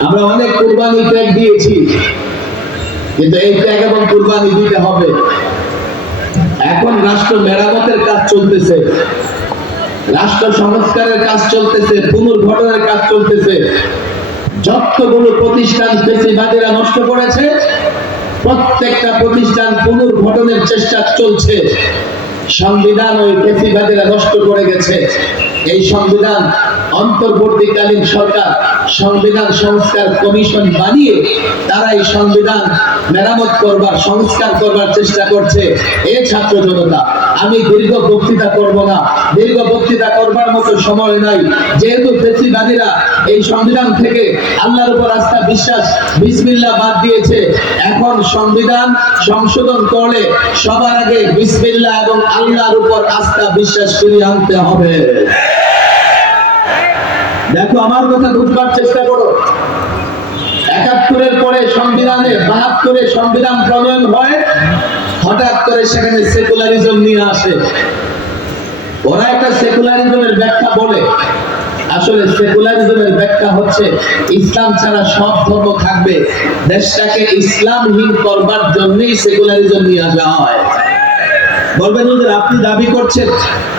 আমরা অনেক কুরবানি ত্যাগ দিয়েছি। কিন্তু এই ত্যাগ এবং কুরবানি দিতে হবে। এখন রাষ্ট্র মেরামতের কাজ চলতেছে। রাষ্ট্র সংস্কারের কাজ চলতেছে, পুনর্গঠনের কাজ চলতেছে। যতগুলো প্রতিষ্ঠান ফেসিবাদীরা নষ্ট করেছে, প্রত্যেকটা প্রতিষ্ঠান পুনর্গঠনের চেষ্টা চলছে। সংবিধান ওই ফেসিবাদীরা নষ্ট করে গেছে। এই সংবিধান অন্তর্বর্তীকালীন সরকার, সংবিধান সংস্কার কমিশন বানিয়ে তারা এই সংবিধান মেরামত করবার, সংস্কার করবার চেষ্টা করছে এ ছাত্র জনতা। আমি দীর্ঘ বক্তৃতা করব না। দীর্ঘ বক্তৃতা করবার মতো সময় নাই। যেহেতু ফেসিবাদীরা এই সংবিধান থেকে আল্লাহর উপর আস্থা বিশ্বাস, বিসমিল্লাহ বাদ দিয়েছে, এখন সংবিধান সংশোধন করলে সবার আগে বিসমিল্লাহ এবং আল্লাহর উপর আস্থা বিশ্বাস ফিরিয়ে আনতে হবে। দেখো, আমার কথা বুঝবার চেষ্টা করো। একাত্তরের পরে সংবিধানে বাহাত্তরে সংবিধান প্রণয়ন হয়। হঠাৎ করে সেখানে সেকুলারিজম নিয়ে আসে। ওরা একটা সেকুলারিজমের ব্যাখ্যা বলে। আসলে সেকুলারিজমের ব্যাখ্যা হচ্ছে, ইসলাম ছাড়া সব ধর্ম থাকবে। দেশটাকে ইসলামহীন করবার জন্যই সেকুলারিজম নিয়ে আসা হয়। বলবেন, হুজুর, আপনি দাবি করছেন,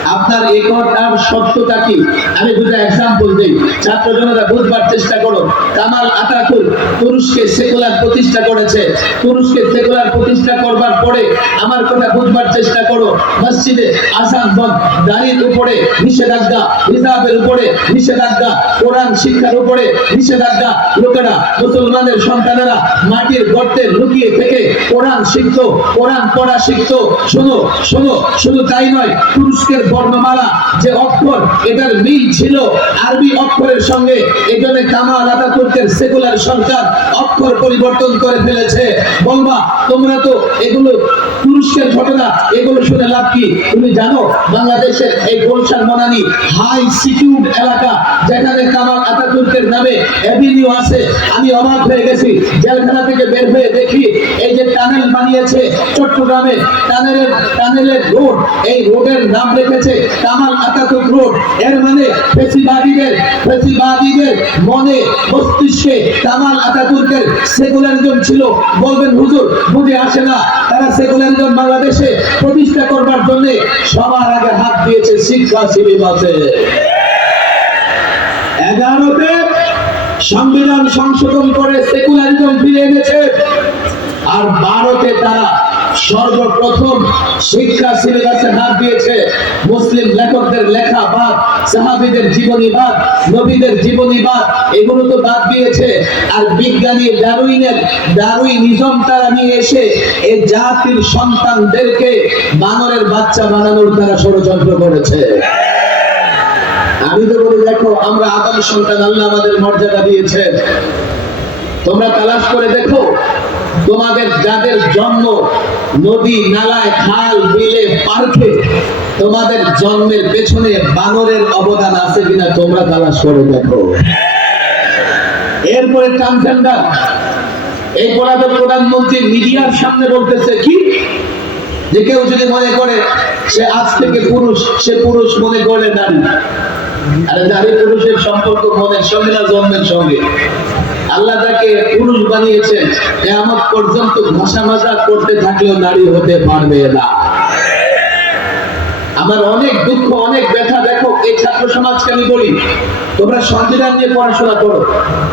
আপনার এই কথার সত্যতা কি? আমি দুটো এক্সাম্পল দিই। ছাত্র জনতা বুঝবার চেষ্টা করো কামাল আতাকুল পুরুষকে সেকুলার প্রতিষ্ঠা করেছে। পুরুষকে সেকুলার প্রতিষ্ঠা করবার পরে আমার কথা বুঝবার চেষ্টা করো। মসজিদে আসান বন্ধ। দাঁড়ির উপরে নিষেধাজ্ঞা হিসাবের উপরে নিষেধাজ্ঞা, কোরআন শিক্ষার উপরে নিষেধাজ্ঞা। লোকেরা, মুসলমানের সন্তানেরা মাটির গর্তে লুকিয়ে থেকে কোরআন শিখতো, কোরআন পড়া শিখতো। শোনো শোনো, শুধু তাই নয়, তুরস্কের বর্ণমালা যে অক্ষর এটার মিল ছিল আরবি অক্ষরের সঙ্গে, এজন্য কামাল আতাতুর্কের সেকুলার সরকার অক্ষর পরিবর্তন করে ফেলেছে। বলবা তোমরা তো এগুলো তুরস্কের ঘটনা এগুলো শুনে লাভ কি? তুমি জানো, বাংলাদেশের এই গুলশান বনানী হাই সিকিউর এলাকা, যেখানে কামাল আতাতুর্কের নামে অ্যাভিনিউ আছে। আমি অবাক হয়ে গেছি, জেলখানা থেকে বের হয়ে দেখি, এই যে টানেল বানিয়েছে চট্টগ্রামে, টানেলের টানেলের রোড, এই রোডের নাম রেখেছে কামাল আতাতুর্ক রোড। এর মানে ফেসিবাদীদের ফেসিবাদীদের মনে মস্তিষ্কে কামাল আতাতুর্কের সেকুলারিজম ছিল। বলবেন, হুজুর, বুঝে আসে না। তারা সেকুলারিজম বাংলাদেশে প্রতিষ্ঠা করবার জন্য সবার আগে হাত দিয়েছে শিক্ষা সিলেবাসে। এগারোতে সংবিধান সংশোধন করে সেকুলারিজম ফিরে এনেছে। আর বারোতে তারা সর্বপ্রথম শিক্ষা সিলেবাসে হাত দিয়েছে মুসলিম লেখকদের লেখা বাদ, সাহাবিদের জীবনীবাদ নবীদের জীবনীবাদ এগুলো তো বাদ দিয়েছে। আর বিজ্ঞানী ডারউইনের ডারউইনিজম তারা নিয়ে এসে এই জাতির সন্তানদেরকে বানরের বাচ্চা বানানোর তারা ষড়যন্ত্র করেছে। আমি তো বলি, দেখো, আমরা আদম সন্তান, আল্লাহ আমাদের মর্যাদা দিয়েছে তোমরা তালাশ করে দেখো তোমাদের যাদের জন্ম নদী, নালায়, খাল, বিলে, পার্কে, তোমাদের জন্মের পেছনে বানরের অবদান আছে কিনা তোমরা তালাশ করে দেখো। এরপরে ট্রান্সজেন্ডার এই পলাতক প্রধানমন্ত্রী মিডিয়ার সামনে বলতেছে কি? যে কেউ যদি মনে করে সে আজ থেকে পুরুষ, সে পুরুষ মনে করে নারী। আরে নারী পুরুষের সম্পর্ক মনের সঙ্গে না জন্মের সঙ্গে? আল্লাহ তাকে পুরুষ বানিয়েছেন কেমন পর্যন্ত ঘষা মাজা করতে থাকলেও নারী হতে পারবে না। আমার অনেক দুঃখ, অনেক ব্যথা, দেখো, এই ছাত্র সমাজকে আমি বলি, তোমরা সংবিধান নিয়ে পড়াশোনা করো।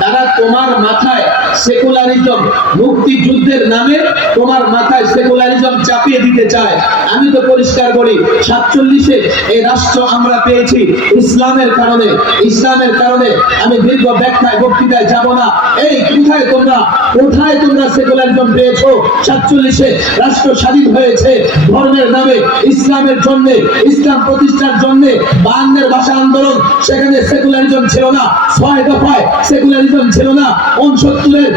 তারা তোমার মাথায় সেকুলারিজম, মুক্তিযুদ্ধের নামে তোমার মাথায় সেকুলারিজম চাপিয়ে দিতে চায়। আমি তো পরিষ্কার বলি, সাতচল্লিশে এই রাষ্ট্র আমরা পেয়েছি ইসলামের কারণে ইসলামের কারণে আমি দীর্ঘ ব্যাখ্যায়, বক্তৃতায় যাব না। এই, কোথায় তোমরা কোথায় তোমরা সেকুলারিজম পেয়েছ? সাতচল্লিশে রাষ্ট্র স্বাধীন হয়েছে ধর্মের নামে, ইসলামের জন্য, ইসলাম প্রতিষ্ঠার জন্য, বায়ান্নের ভাষা আন্দোলন, সেখানে সেকুলারিজম ছিল না, ছয় দফায় সেকুলারিজম ছিল না উনসত্তরের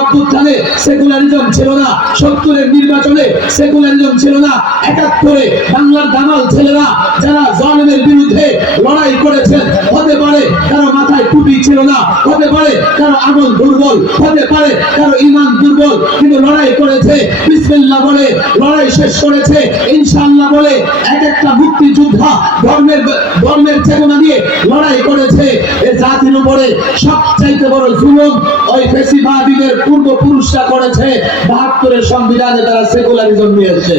অভ্যুত্থানে সেকুলারিজম ছিল না, সত্তরের নির্বাচনে সেকুলারিজম ছিল না, একাত্তরে বাংলার দামাল ছেলেরা যারা জন্মের বিরুদ্ধে লড়াই করেছেন, হতে পারে কারও মাথায় টুপি ছিল না, হতে পারে কারও আমল দুর্বল, হতে পারে কারও ইমান দুর্বল, কিন্তু লড়াই করেছে বিসমিল্লাহ বলে, লড়াই শেষ করেছে, ইনশাল্লাহ বলে এক একটা মুক্তিযোদ্ধা ধর্মের ধর্মের চেতনা দিয়ে লড়াই করেছে। এ জাতির উপরে সবচাইতে বড় জুলুম ওই ফেসিবাদীদের পূর্বপুরুষরা করেছে। বাহাত্তরের সংবিধানে তারা সেকুলারিজম নিয়েছে।